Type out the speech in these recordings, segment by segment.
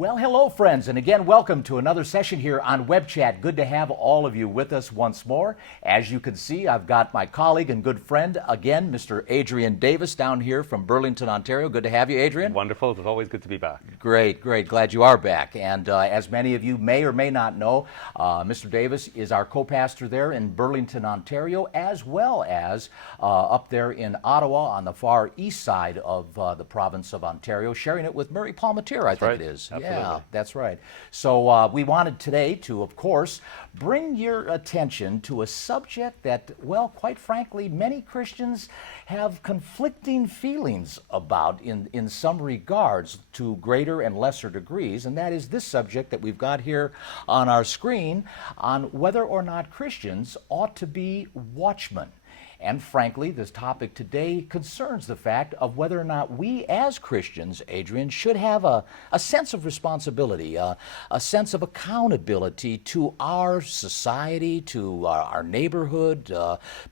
Well, hello, friends, and again, welcome to another session here on Web Chat. Good to have all of you with us once more. As you can see, I've got my colleague and good friend, again, Mr. Adrian Davis down here from Burlington, Ontario. Good to have you, Adrian. Wonderful. It's always good to be back. Great, great. Glad you are back. And as many of you may or may not know, Mr. Davis is our co-pastor there in Burlington, Ontario, as well as up there in Ottawa on the far east side of the province of Ontario, sharing it with Murray Palmatier, I think it is. Absolutely. Yeah, that's right. So we wanted today to, of course, bring your attention to a subject that, well, quite frankly, many Christians have conflicting feelings about in some regards to greater and lesser degrees, and that is this subject that we've got here on our screen on whether or not Christians ought to be watchmen. And frankly, this topic today concerns the fact of whether or not we as Christians, Adrian, should have a sense of responsibility, a sense of accountability to our society, to our neighborhood,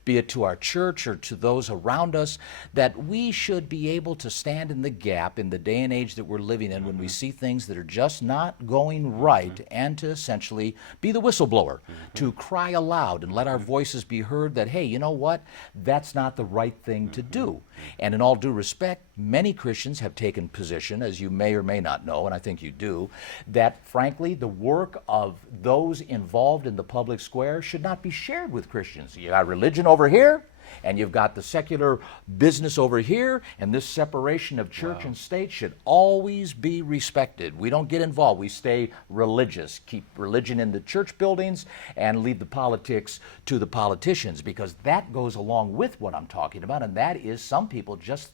be it to our church or to those around us, that we should be able to stand in the gap in the day and age that we're living in when we see things that are just not going right, and to essentially be the whistleblower, to cry aloud and let our voices be heard that, hey, you know what? That's not the right thing to do. And in all due respect, many Christians have taken position, as you may or may not know, and I think you do, that frankly the work of those involved in the public square should not be shared with Christians. You got religion over here, and you've got the secular business over here, and this separation of church and state should always be respected. We don't get involved. We stay religious, keep religion in the church buildings, and leave the politics to the politicians, because that goes along with what I'm talking about, and that is some people just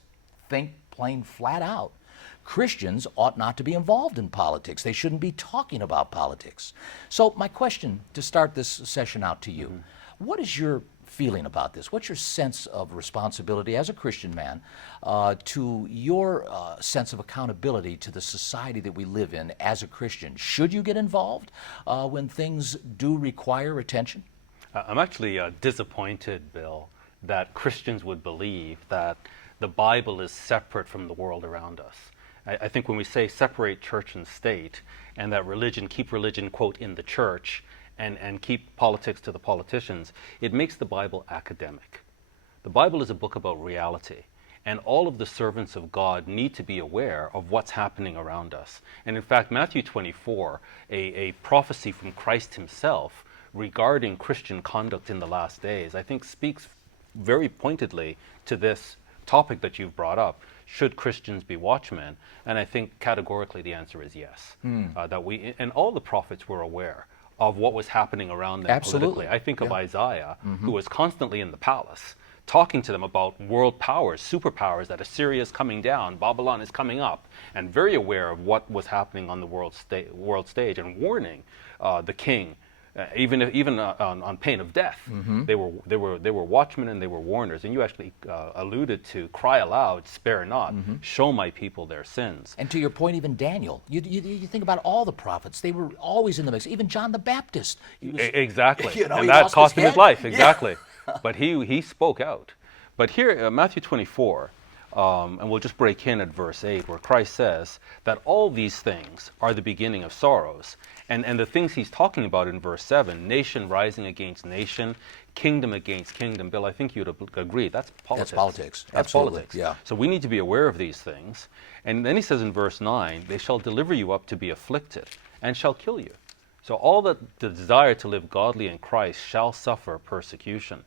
think plain flat out Christians ought not to be involved in politics. They shouldn't be talking about politics. So my question to start this session out to you, what is your feeling about this? What's your sense of responsibility as a Christian man to your sense of accountability to the society that we live in as a Christian? Should you get involved when things do require attention? I'm actually disappointed, Bill, that Christians would believe that the Bible is separate from the world around us. I think when we say separate church and state, and that religion, keep religion, quote, in the church, and keep politics to the politicians, it makes the Bible academic. The Bible is a book about reality, and all of the servants of God need to be aware of what's happening around us. And in fact, Matthew 24, a prophecy from Christ himself regarding Christian conduct in the last days, I think speaks very pointedly to this topic that you've brought up. Should Christians be watchmen? And I think categorically the answer is yes. That we, and all the prophets were aware of what was happening around them politically. I think of Isaiah, who was constantly in the palace, talking to them about world powers, superpowers, that Assyria is coming down, Babylon is coming up, and very aware of what was happening on the world stage, and warning the king, even on pain of death. They were watchmen and they were warners. And you actually alluded to cry aloud, spare not, show my people their sins. And to your point, even Daniel, you think about all the prophets, they were always in the mix. Even John the Baptist. He was, exactly. You know, and that cost him his life, Yeah. exactly. But he spoke out. But here, Matthew 24, and we'll just break in at verse 8, where Christ says that all these things are the beginning of sorrows. And the things he's talking about in verse 7, nation rising against nation, kingdom against kingdom. Bill, I think you'd agree, that's politics. That's politics. That's Absolutely. politics. Yeah. So we need to be aware of these things. And then he says in verse 9, they shall deliver you up to be afflicted and shall kill you. So all that the desire to live godly in Christ shall suffer persecution.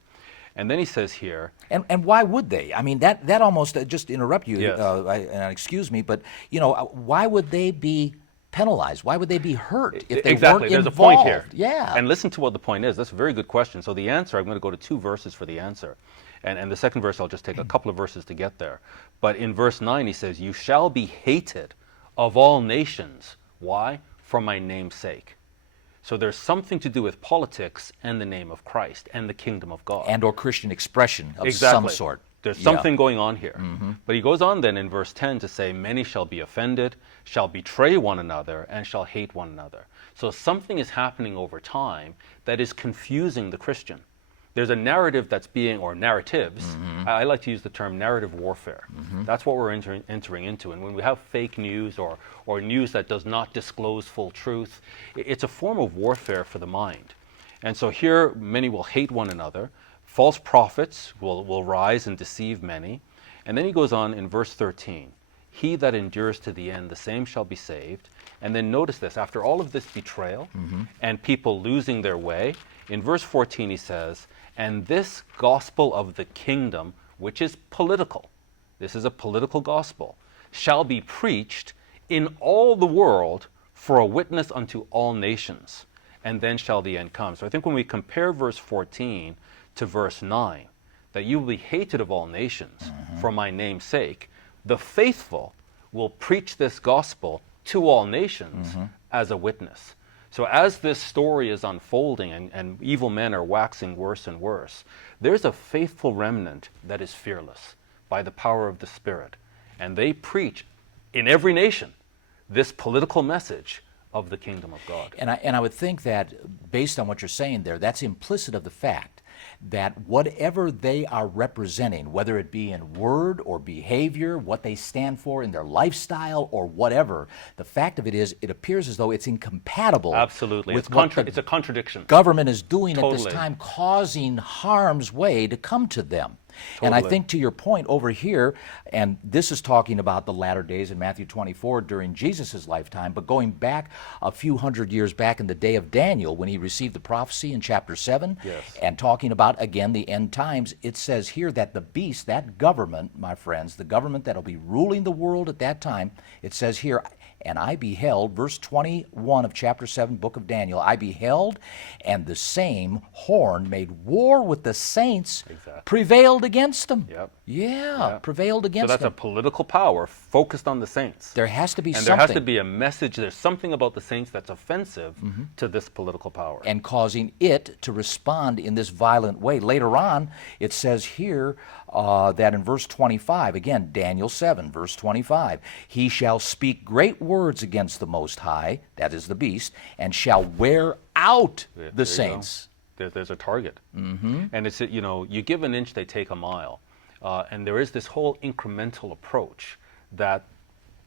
And then he says here... And why would they? I mean, that almost, just to interrupt you, Yes. excuse me, but, you know, why would they be penalized? Why would they be hurt if they exactly. weren't There's involved? a point here. Yeah. And listen to what the point is. That's a very good question. So the answer, I'm going to go to 2 verses for the answer. And the second verse, I'll just take a couple of verses to get there. But in verse 9, he says, you shall be hated of all nations. Why? For my name's sake. So there's something to do with politics and the name of Christ and the kingdom of God. And or Christian expression of Exactly. some sort. There's something going on here. But he goes on then in verse 10 to say, many shall be offended, shall betray one another, and shall hate one another. So something is happening over time that is confusing the Christian. There's a narrative that's being, or narratives, I like to use the term narrative warfare. That's what we're entering into. And when we have fake news or news that does not disclose full truth, it's a form of warfare for the mind. And so here, many will hate one another. False prophets will rise and deceive many. And then he goes on in verse 13. He that endures to the end, the same shall be saved. And then notice this, after all of this betrayal and people losing their way, in verse 14 he says, and this gospel of the kingdom, which is political, this is a political gospel, shall be preached in all the world for a witness unto all nations, and then shall the end come. So I think when we compare verse 14 to verse 9, that you will be hated of all nations for my name's sake, the faithful will preach this gospel to all nations as a witness. So as this story is unfolding and evil men are waxing worse and worse, there's a faithful remnant that is fearless by the power of the Spirit. And they preach in every nation this political message of the kingdom of God. And I would think that based on what you're saying there, that's implicit of the fact that whatever they are representing, whether it be in word or behavior, what they stand for in their lifestyle or whatever, the fact of it is, it appears as though it's incompatible. Absolutely. With it's a contradiction. Government is doing at this Totally. time, causing harm's way to come to them. And I Totally. think to your point over here, and this is talking about the latter days in Matthew 24 during Jesus' lifetime, but going back a few hundred years back in the day of Daniel when he received the prophecy in chapter 7, Yes. and talking about, again, the end times, it says here that the beast, that government, my friends, the government that'll be ruling the world at that time, it says here, and I beheld, verse 21 of chapter 7, book of Daniel, I beheld, and the same horn made war with the saints, Exactly. prevailed against them. Yep. Yeah, prevailed So against that's a them. political power focused on the saints. There has to be and something. there has to be a message. There's something about the saints that's offensive to this political power. And causing it to respond in this violent way. Later on, it says here that in verse 25, again, Daniel 7, verse 25, he shall speak great words against the Most High, that is the beast, and shall wear out There the you saints. go. There's a target. And it's, you give an inch, they take a mile. And there is this whole incremental approach that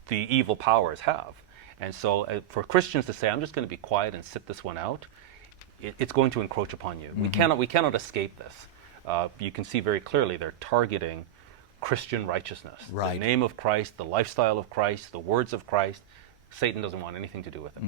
the evil powers have. And so for Christians to say, I'm just going to be quiet and sit this one out, it's going to encroach upon you. We cannot escape this. You can see very clearly they're targeting Christian righteousness. Right. The name of Christ, the lifestyle of Christ, the words of Christ. Satan doesn't want anything to do with it.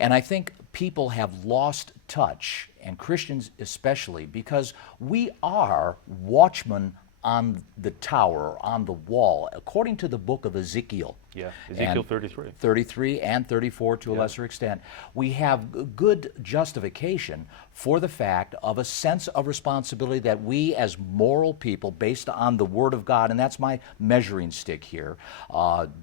And I think people have lost touch, and Christians especially, because we are watchmen on the tower, on the wall, according to the book of Ezekiel. Yeah, Ezekiel And 33. 33 and 34 to a lesser extent. We have good justification for the fact of a sense of responsibility that we as moral people, based on the Word of God, and that's my measuring stick here,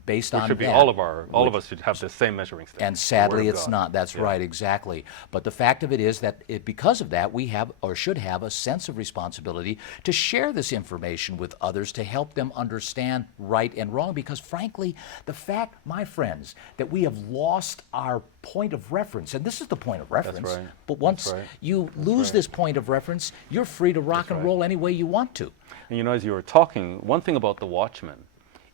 based on Should be that, all of us should have the same measuring stick. and the sadly, Word of it's God. not. That's Yeah. right, exactly. But the fact of it is that because of that, we have or should have a sense of responsibility to share this information with others to help them understand right and wrong. Because frankly, the fact, my friends, that we have lost our point of reference, and this is the point of reference, right. but once That's right. you lose this point of reference, you're free to rock and right. roll any way you want to. And as you were talking, one thing about the Watchman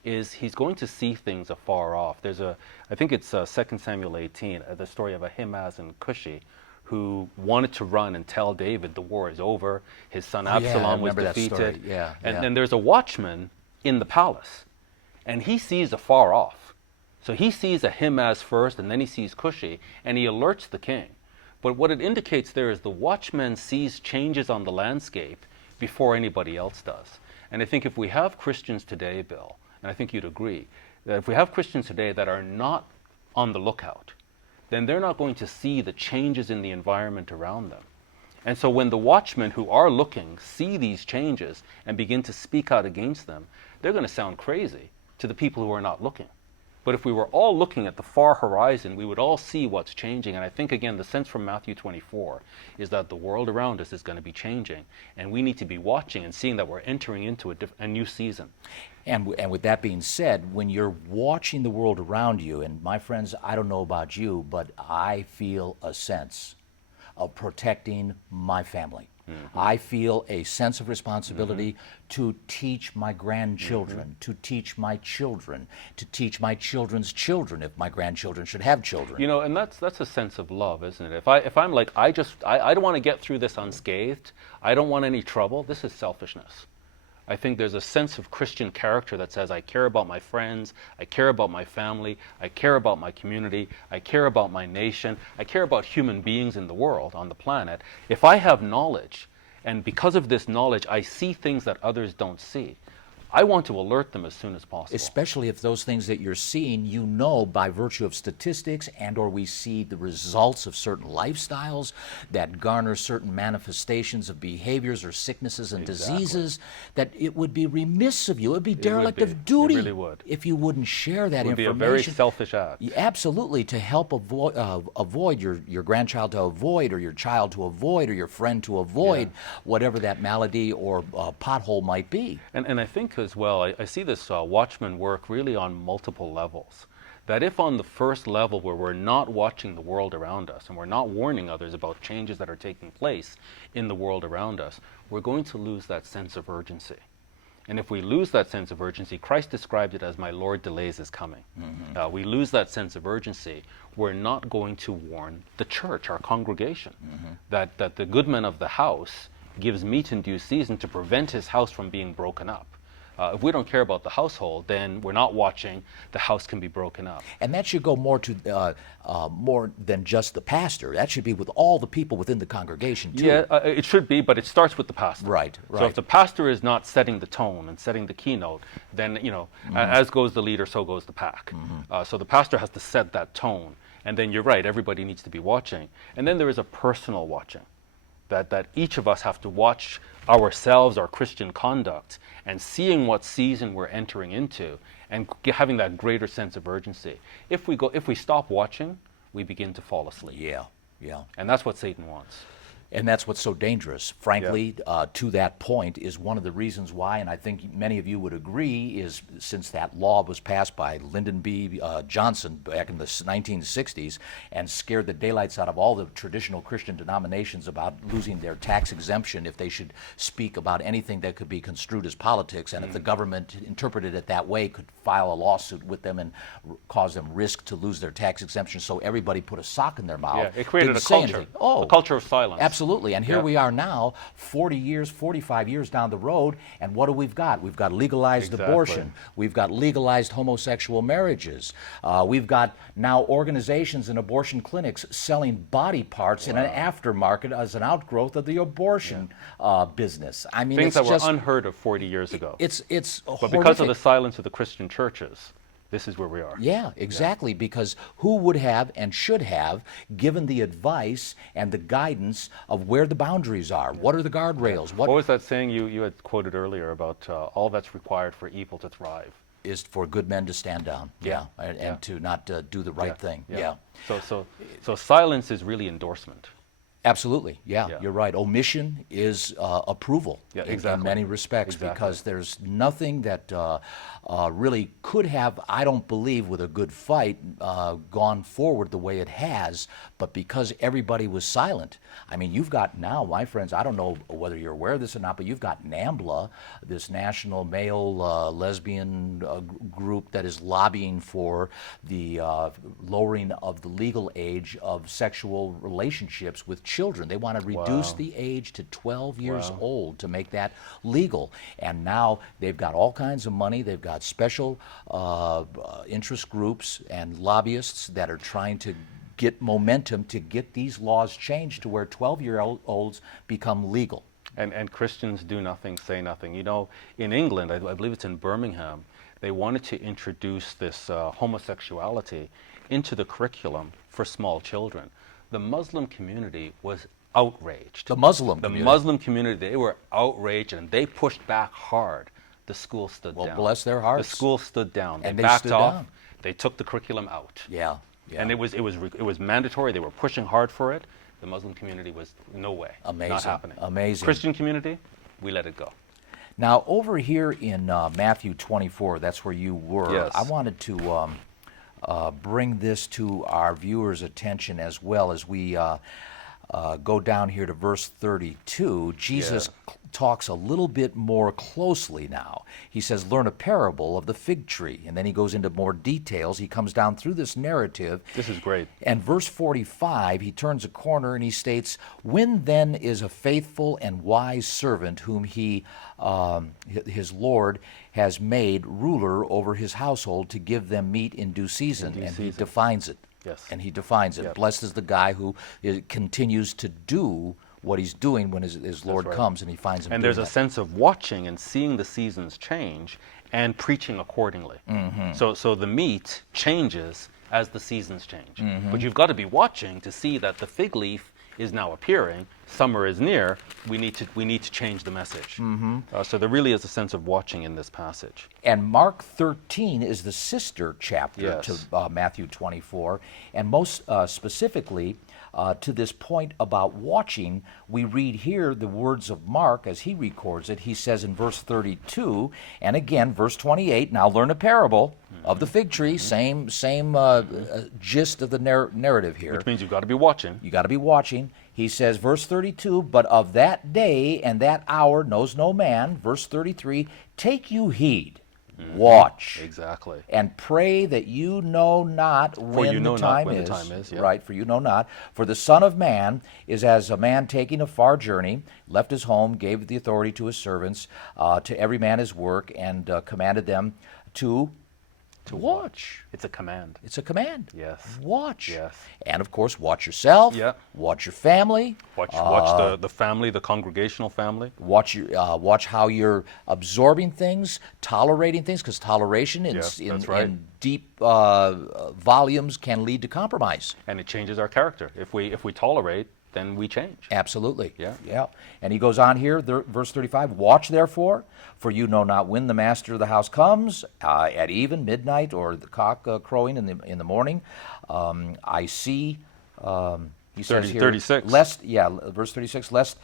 is he's going to see things afar off. I think it's 2 Samuel 18, the story of Ahimaaz and Cushi, who wanted to run and tell David the war is over, his son Oh, yeah, I Absalom was remember that story. defeated. Yeah, and yeah. then there's a watchman in the palace, and he sees afar off. So he sees Ahimaaz first, and then he sees Cushi, and he alerts the king. But what it indicates there is the watchman sees changes on the landscape before anybody else does. And I think if we have Christians today, Bill, and I think you'd agree, that if we have Christians today that are not on the lookout, then they're not going to see the changes in the environment around them. And so when the watchmen who are looking see these changes and begin to speak out against them, they're going to sound crazy to the people who are not looking. But if we were all looking at the far horizon, we would all see what's changing. And I think, again, the sense from Matthew 24 is that the world around us is going to be changing. And we need to be watching and seeing that we're entering into a new season. And with that being said, when you're watching the world around you, and my friends, I don't know about you, but I feel a sense of protecting my family. I feel a sense of responsibility to teach my grandchildren, to teach my children, to teach my children's children if my grandchildren should have children. You know, and that's a sense of love, isn't it? If I'm like, I don't want to get through this unscathed, I don't want any trouble, this is selfishness. I think there's a sense of Christian character that says, I care about my friends, I care about my family, I care about my community, I care about my nation, I care about human beings in the world, on the planet. If I have knowledge, and because of this knowledge, I see things that others don't see, I want to alert them as soon as possible. Especially if those things that you're seeing, you know, by virtue of statistics and or we see the results of certain lifestyles that garner certain manifestations of behaviors or sicknesses and diseases, that it would be remiss of you, it would be derelict of duty if you wouldn't share that information. It would be a very selfish act. Absolutely, to help avoid your grandchild to avoid, or your child to avoid, or your friend to avoid whatever that malady or pothole might be. And I think as well, I see this Watchman work really on multiple levels. That if on the first level where we're not watching the world around us and we're not warning others about changes that are taking place in the world around us, we're going to lose that sense of urgency. And if we lose that sense of urgency, Christ described it as my Lord delays his coming. We lose that sense of urgency, we're not going to warn the church, our congregation, that the good man of the house gives meat in due season to prevent his house from being broken up. If we don't care about the household, then we're not watching, the house can be broken up. And that should go more to more than just the pastor. That should be with all the people within the congregation too. Yeah, it should be, but it starts with the pastor. Right. So if the pastor is not setting the tone and setting the keynote, then, you know, as goes the leader, so goes the pack. So the pastor has to set that tone. And then you're right, everybody needs to be watching. And then there is a personal watching. That each of us have to watch ourselves, our Christian conduct, and seeing what season we're entering into, and having that greater sense of urgency. If we stop watching, we begin to fall asleep. Yeah. And that's what Satan wants. And that's what's so dangerous. Frankly, to that point is one of the reasons why, and I think many of you would agree, is since that law was passed by Lyndon B. Johnson back in the 1960s and scared the daylights out of all the traditional Christian denominations about losing their tax exemption if they should speak about anything that could be construed as politics, and if the government interpreted it that way, could file a lawsuit with them and cause them risk to lose their tax exemption, so everybody put a sock in their mouth. Yeah, it created a culture of silence. Absolutely, and here we are now, 40 years, 45 years down the road, and what do we've got? We've got legalized abortion. We've got legalized homosexual marriages. We've got now organizations and abortion clinics selling body parts in an aftermarket as an outgrowth of the abortion business. I mean, things it's that were unheard of 40 years ago. It's But because of the silence of the Christian churches, this is where we are. Yeah, exactly, because who would have and should have given the advice and the guidance of where the boundaries are? What are the guardrails? What was that saying you had quoted earlier about all that's required for evil to thrive? Is for good men to stand down, and to not do the right thing. So silence is really endorsement. Absolutely, you're right. Omission is approval in many respects, because there's nothing that really could have, I don't believe, with a good fight, gone forward the way it has, but because everybody was silent. I mean, you've got now, my friends, I don't know whether you're aware of this or not, but you've got NAMBLA, this national male lesbian group that is lobbying for the lowering of the legal age of sexual relationships with children. They want to reduce the age to 12 years old to make that legal. And now they've got all kinds of money. They've got special interest groups and lobbyists that are trying to get momentum to get these laws changed to where 12-year-olds become legal. And Christians do nothing, say nothing. You know, in England, I believe it's in Birmingham, they wanted to introduce this homosexuality into the curriculum for small children. The Muslim community was outraged. The Muslim community, they were outraged, and they pushed back hard. The school stood down. Well, bless their hearts. The school stood down. And they backed off. down. They took the curriculum out. Yeah. And it was mandatory. They were pushing hard for it. The Muslim community was no way. Amazing. Not happening. Amazing. Christian community, we let it go. Now, over here in Matthew 24, that's where you were. Yes. I wanted to bring this to our viewers' attention as well as we go down here to verse 32, Jesus talks a little bit more closely now. He says, learn a parable of the fig tree. And then he goes into more details. He comes down through this narrative. This is great. And verse 45, he turns a corner and he states, when then is a faithful and wise servant whom his Lord has made ruler over his household to give them meat in due season? He defines it. Yes. And he defines it. Yep. Blessed is the guy who continues to do what he's doing when his Lord comes and he finds him. And there's a sense of watching and seeing the seasons change and preaching accordingly. So the meat changes as the seasons change. But you've got to be watching to see that the fig leaf is now appearing, summer is near, we need to change the message. So there really is a sense of watching in this passage. And Mark 13 is the sister chapter Yes. to Matthew 24, and most specifically to this point about watching, we read here the words of Mark as he records it. He says in verse 32, and again verse 28, now learn a parable of the fig tree, same gist of the narrative here. Which means you've got to be watching. You got to be watching. He says, verse 32, but of that day and that hour knows no man. Verse 33, take you heed, watch. Exactly. And pray that you know not when the time is. Yeah. Right, for you know not. For the Son of Man is as a man taking a far journey, left his home, gave the authority to his servants, to every man his work, and commanded them to watch. It's a command. It's a command. Yes. Watch. Yes. And of course, watch yourself. Yeah. Watch your family. Watch the family, the congregational family. Watch how you're absorbing things, tolerating things, because toleration in deep volumes can lead to compromise. And it changes our character. If we tolerate, then we change. Absolutely. Yeah. And he goes on here, verse 35, watch therefore, for you know not when the master of the house comes, at even, midnight, or the cock crowing in the morning. I see, he says here, 36. Verse 36, lest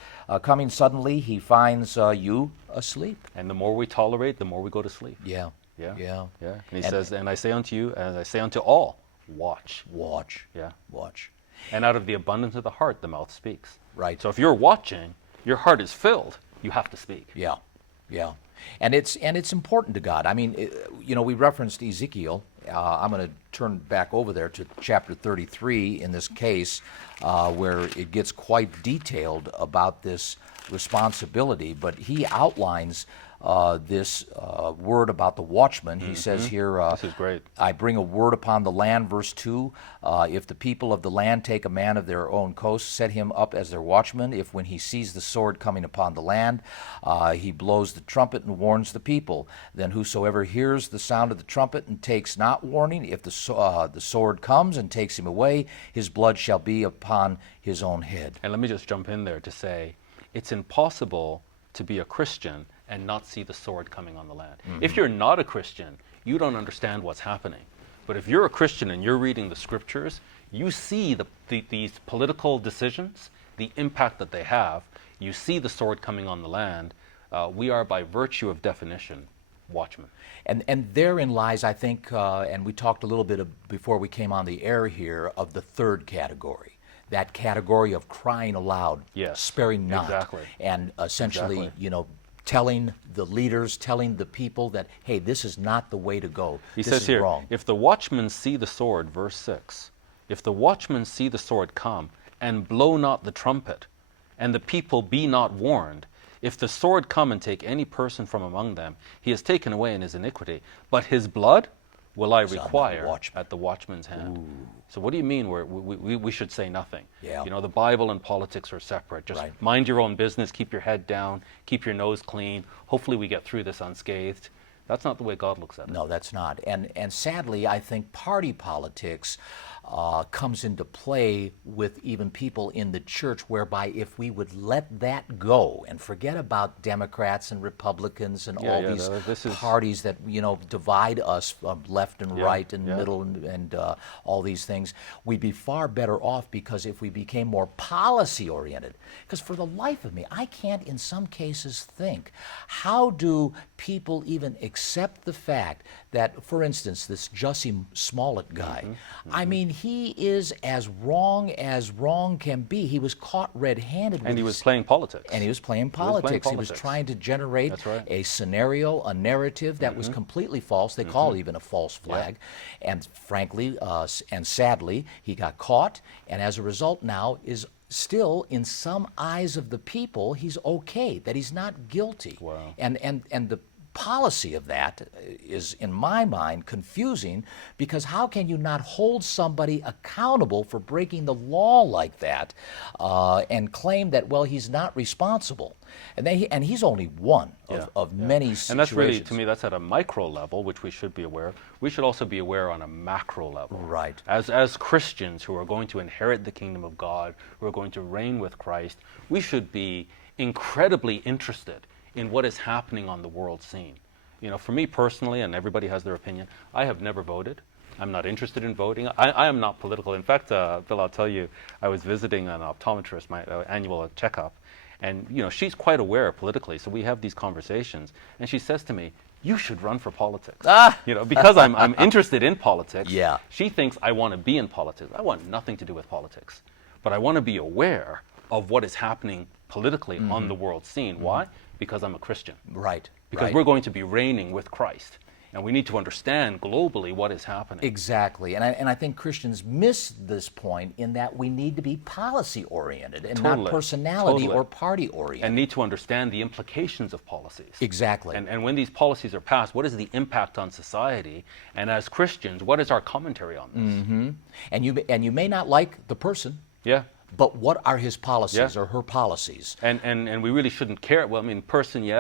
coming suddenly he finds you asleep. And the more we tolerate, the more we go to sleep. Yeah. And he says, and I say unto you, and I say unto all, watch. Watch. Yeah. Watch. And out of the abundance of the heart, the mouth speaks. Right. So if you're watching, your heart is filled, you have to speak. Yeah. And it's important to God. I mean, we referenced Ezekiel. I'm going to turn back over there to chapter 33 in this case, where it gets quite detailed about this responsibility. But he outlines this word about the watchman. He says here, this is great. I bring a word upon the land, verse 2. If the people of the land take a man of their own coast, set him up as their watchman. If when he sees the sword coming upon the land, he blows the trumpet and warns the people. Then whosoever hears the sound of the trumpet and takes not warning, if the sword comes and takes him away, his blood shall be upon his own head. And let me just jump in there to say, it's impossible to be a Christian and not see the sword coming on the land. If you're not a Christian, you don't understand what's happening. But if you're a Christian and you're reading the scriptures, you see these political decisions, the impact that they have. You see the sword coming on the land. We are, by virtue of definition, watchmen. And therein lies, I think, and we talked a little bit before we came on the air here, of the third category. That category of crying aloud, sparing not. Exactly. And essentially, telling the leaders, telling the people that, hey, this is not the way to go. He this says is here, wrong. if the watchmen see the sword, verse 6, if the watchmen see the sword come, and blow not the trumpet, and the people be not warned, if the sword come and take any person from among them, he is taken away in his iniquity. But his blood will I require at the watchman's hand. Ooh. So what do you mean we should say nothing? Yeah. The Bible and politics are separate. Just mind your own business, keep your head down, keep your nose clean. Hopefully we get through this unscathed. That's not the way God looks at it. No, that's not. And sadly, I think party politics comes into play with even people in the church, whereby if we would let that go and forget about Democrats and Republicans and all these parties that divide us left and right and middle and all these things, we'd be far better off, because if we became more policy oriented, because for the life of me, I can't in some cases think, how do people even accept the fact that, for instance, this Jussie Smollett guy, I mean, he is as wrong can be. He was caught red-handed. And he was playing politics. And he was playing politics. He was trying to generate a scenario, a narrative that was completely false. They call it even a false flag. And frankly, and sadly, he got caught, and as a result now is still, in some eyes of the people, he's okay, that he's not guilty. Wow. And the policy of that is, in my mind, confusing, because how can you not hold somebody accountable for breaking the law like that and claim that, well, he's not responsible? And he's only one of many situations. And that's really, to me, that's at a micro level, which we should be aware of. We should also be aware on a macro level. Right. As Christians who are going to inherit the kingdom of God, who are going to reign with Christ, we should be incredibly interested in what is happening on the world scene. You know, for me personally, and everybody has their opinion, I have never voted. I'm not interested in voting. I am not political. In fact, Bill, I'll tell you, I was visiting an optometrist, my annual checkup, and you know, she's quite aware politically, so we have these conversations, and she says to me, you should run for politics. You know, because I'm interested in politics. Yeah. She thinks I want to be in politics. I want nothing to do with politics, but I want to be aware of what is happening politically on the world scene. Why? Because I'm a Christian. Right. Because we're going to be reigning with Christ. And we need to understand globally what is happening. Exactly. And I think Christians miss this point in that we need to be policy-oriented and not personality or party-oriented. And need to understand the implications of policies. Exactly. And when these policies are passed, what is the impact on society? And as Christians, what is our commentary on this? And you may not like the person. Yeah. But what are his policies or her policies? And we really shouldn't care. Well, I mean,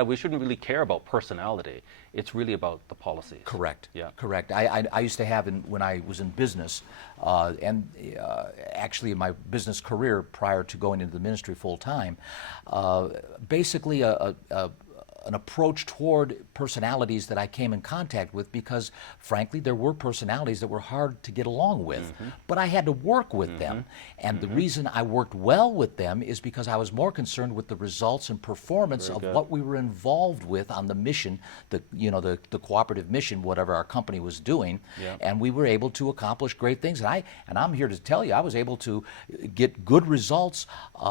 we shouldn't really care about personality. It's really about the policies. Correct. Yeah. Correct. I used to have, when I was in business, actually in my business career prior to going into the ministry full time, basically an approach toward personalities that I came in contact with, because frankly there were personalities that were hard to get along with, but I had to work with them, and the reason I worked well with them is because I was more concerned with the results and performance of what we were involved with on the mission, the cooperative mission, whatever our company was doing, and we were able to accomplish great things, and I'm here to tell you I was able to get good results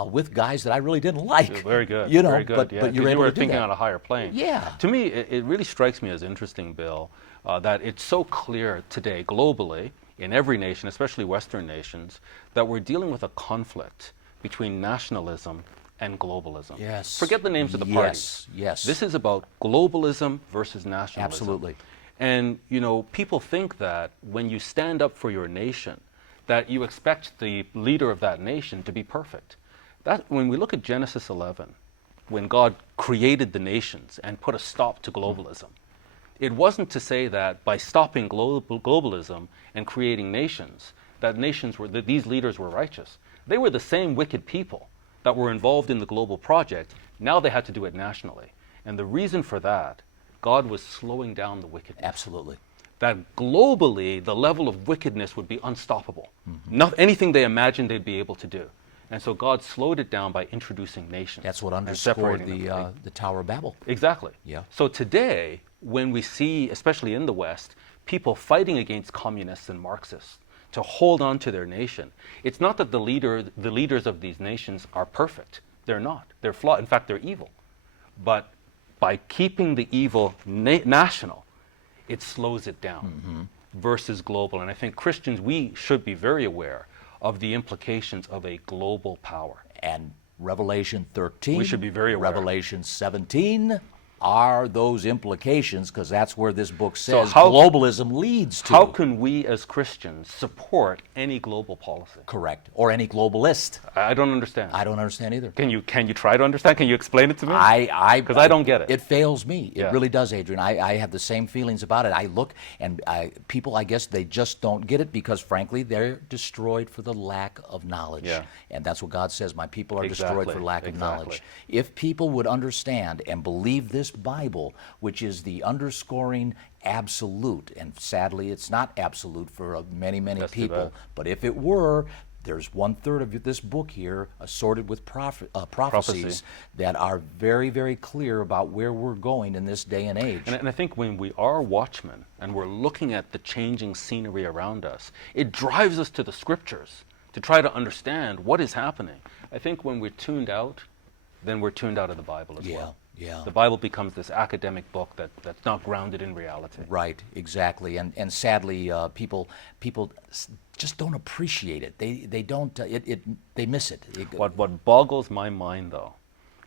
with guys that I really didn't like. Very good. You know, very good. but you're able were to do thinking that. on a higher plane. Yeah. To me, it really strikes me as interesting, Bill, that it's so clear today, globally, in every nation, especially Western nations, that we're dealing with a conflict between nationalism and globalism. Yes. Forget the names of the parties. Yes. This is about globalism versus nationalism. Absolutely. And, you know, people think that when you stand up for your nation, that you expect the leader of that nation to be perfect. That, when we look at Genesis 11, when God created the nations and put a stop to globalism, it wasn't to say that by stopping globalism and creating nations, that these leaders were righteous. They were the same wicked people that were involved in the global project. Now they had to do it nationally. And the reason for that, God was slowing down the wickedness. Absolutely. That globally, the level of wickedness would be unstoppable. Not anything they imagined they'd be able to do. And so God slowed it down by introducing nations. That's what underscored the Tower of Babel. Exactly. Yeah. So today, when we see, especially in the West, people fighting against communists and Marxists to hold on to their nation, it's not that the leaders of these nations are perfect. They're not. They're flawed. In fact, they're evil. But by keeping the evil national, it slows it down versus global. And I think Christians, we should be very aware of the implications of a global power. And Revelation 13, we should be very aware. Revelation 17 are those implications, because that's where this book says how, globalism leads to. How can we as Christians support any global policy? Correct. Or any globalist. I don't understand. I don't understand either. Can you try to understand? Can you explain it to me? Because I don't get it. It fails me. It really does, Adrian. I have the same feelings about it. I look, and people, I guess, they just don't get it because, frankly, they're destroyed for the lack of knowledge. Yeah. And that's what God says, my people are destroyed for lack of knowledge. If people would understand and believe this Bible, which is the underscoring absolute, and sadly it's not absolute for many, many people, but if it were, there's 1/3 of this book here assorted with prophecies Prophecy. that are very, very clear about where we're going in this day and age. And I think when we are watchmen and we're looking at the changing scenery around us, it drives us to the scriptures to try to understand what is happening. I think when we're tuned out, then we're tuned out of the Bible as well. Yeah. The Bible becomes this academic book that's not grounded in reality. Right, exactly, and sadly, people just don't appreciate it. They don't. They miss it. What boggles my mind, though,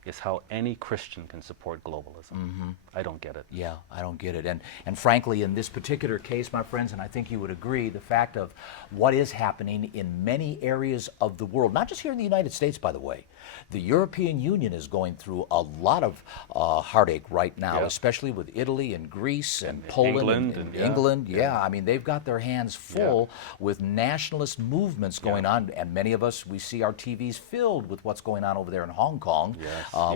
is how any Christian can support globalism. Mm-hmm. I don't get it. Yeah, I don't get it. And frankly, in this particular case, my friends, and I think you would agree, the fact of what is happening in many areas of the world, not just here in the United States, by the way. The European Union is going through a lot of heartache right now, Yeah. especially with Italy and Greece and Poland England and and England. yeah. Yeah, I mean, they've got their hands full with nationalist movements going on, and many of us, we see our TVs filled with what's going on over there in Hong Kong,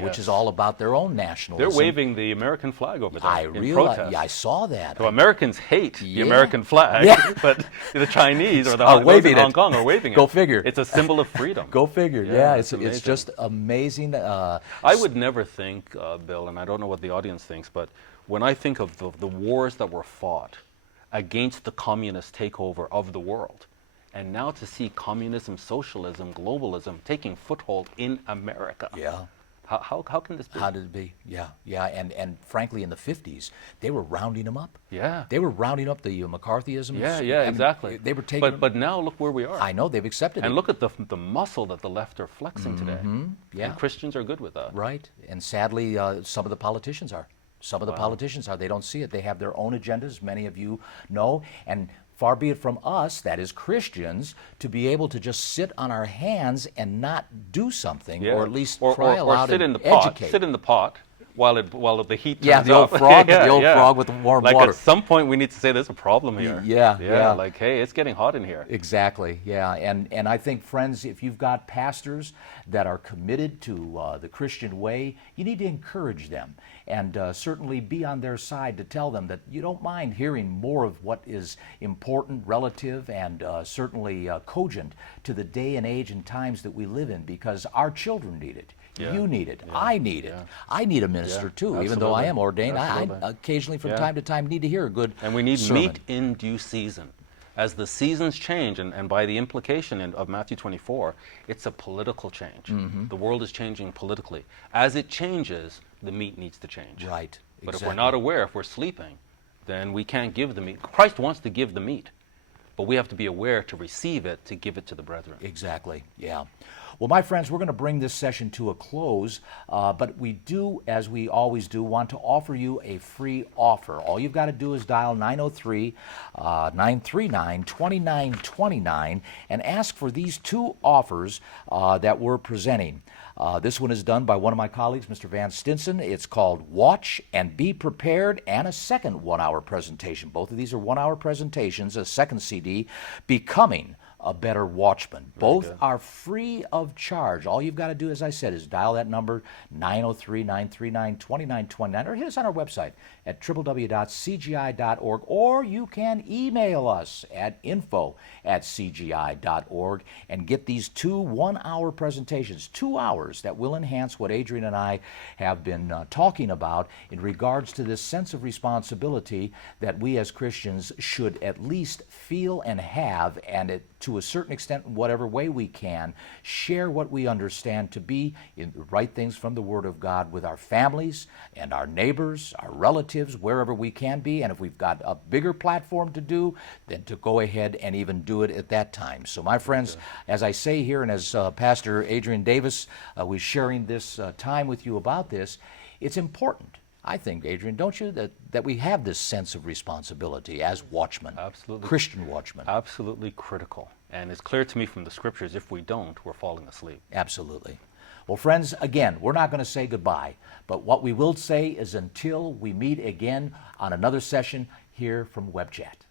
which is all about their own nationalism. They're waving the American flag over there I in realize. protest. Yeah, I saw that. So Americans hate the Yeah. American flag, Yeah. but the Chinese or Are those waving in it. Hong Kong are waving it. Go figure. It's a symbol of freedom. Go figure. Yeah, Yeah, it's it's amazing. just amazing. I would never think, Bill, and I don't know what the audience thinks, but when I think of the wars that were fought against the communist takeover of the world, and now to see communism, socialism, globalism taking foothold in America. Yeah. How can this be? How did it be? Yeah. And frankly, in the 50s, they were rounding them up. Yeah. They were rounding up the McCarthyism. Yeah, I mean, exactly. They were taking. But now look where we are. I know they've accepted And it. look at the muscle that the left are flexing today. Yeah. And Christians are good with that. Right. And sadly, some of the politicians are. Some of the politicians are. They don't see it. They have their own agendas, many of you know. And far be it from us, that is Christians, to be able to just sit on our hands and not do something, or at least cry aloud sit and in the pot. educate. Sit in the pot while the heat turns Yeah, the old up. frog, the old frog with the warm like water. At some point, we need to say there's a problem here. Yeah. Like, hey, it's getting hot in here. Exactly, yeah. And I think, friends, if you've got pastors that are committed to the Christian way, you need to encourage them and certainly be on their side to tell them that you don't mind hearing more of what is important, relative, and certainly cogent to the day and age and times that we live in, because our children need it. Yeah. You need it. Yeah. I need it. Yeah. I need a minister too, even though I am ordained. I occasionally, from time to time, need to hear a good And we need sermon. meat in due season. As the seasons change, and by the implication of Matthew 24, it's a political change. The world is changing politically. As it changes, the meat needs to change. Right. But if exactly. we're not aware, if we're sleeping, then we can't give the meat. Christ wants to give the meat, but we have to be aware to receive it, to give it to the brethren. Exactly, yeah. Well, my friends, we're going to bring this session to a close, but we do, as we always do, want to offer you a free offer. All you've got to do is dial 903-939-2929 and ask for these two offers that we're presenting. This one is done by one of my colleagues, Mr. Van Stinson. It's called Watch and Be Prepared, and a second one-hour presentation. Both of these are one-hour presentations, a second CD, Becoming a Better Watchman. Both are free of charge. All you've got to do, as I said, is dial that number, 903-939-2929, or hit us on our website at www.cgi.org, or you can email us at info@cgi.org and get these two one-hour presentations, 2 hours that will enhance what Adrian and I have been talking about in regards to this sense of responsibility that we as Christians should at least feel and have, and to a certain extent, in whatever way we can, share what we understand to be in the right things from the Word of God with our families and our neighbors, our relatives, wherever we can be. And if we've got a bigger platform to do, then to go ahead and even do it at that time. So, my friends, as I say here, and as Pastor Adrian Davis was sharing this time with you about this, it's important, I think, Adrian, don't you, that we have this sense of responsibility as watchmen, Absolutely. Christian watchmen. Absolutely critical. And it's clear to me from the scriptures, if we don't, we're falling asleep. Absolutely. Well, friends, again, we're not going to say goodbye, but what we will say is until we meet again on another session here from Web Chat.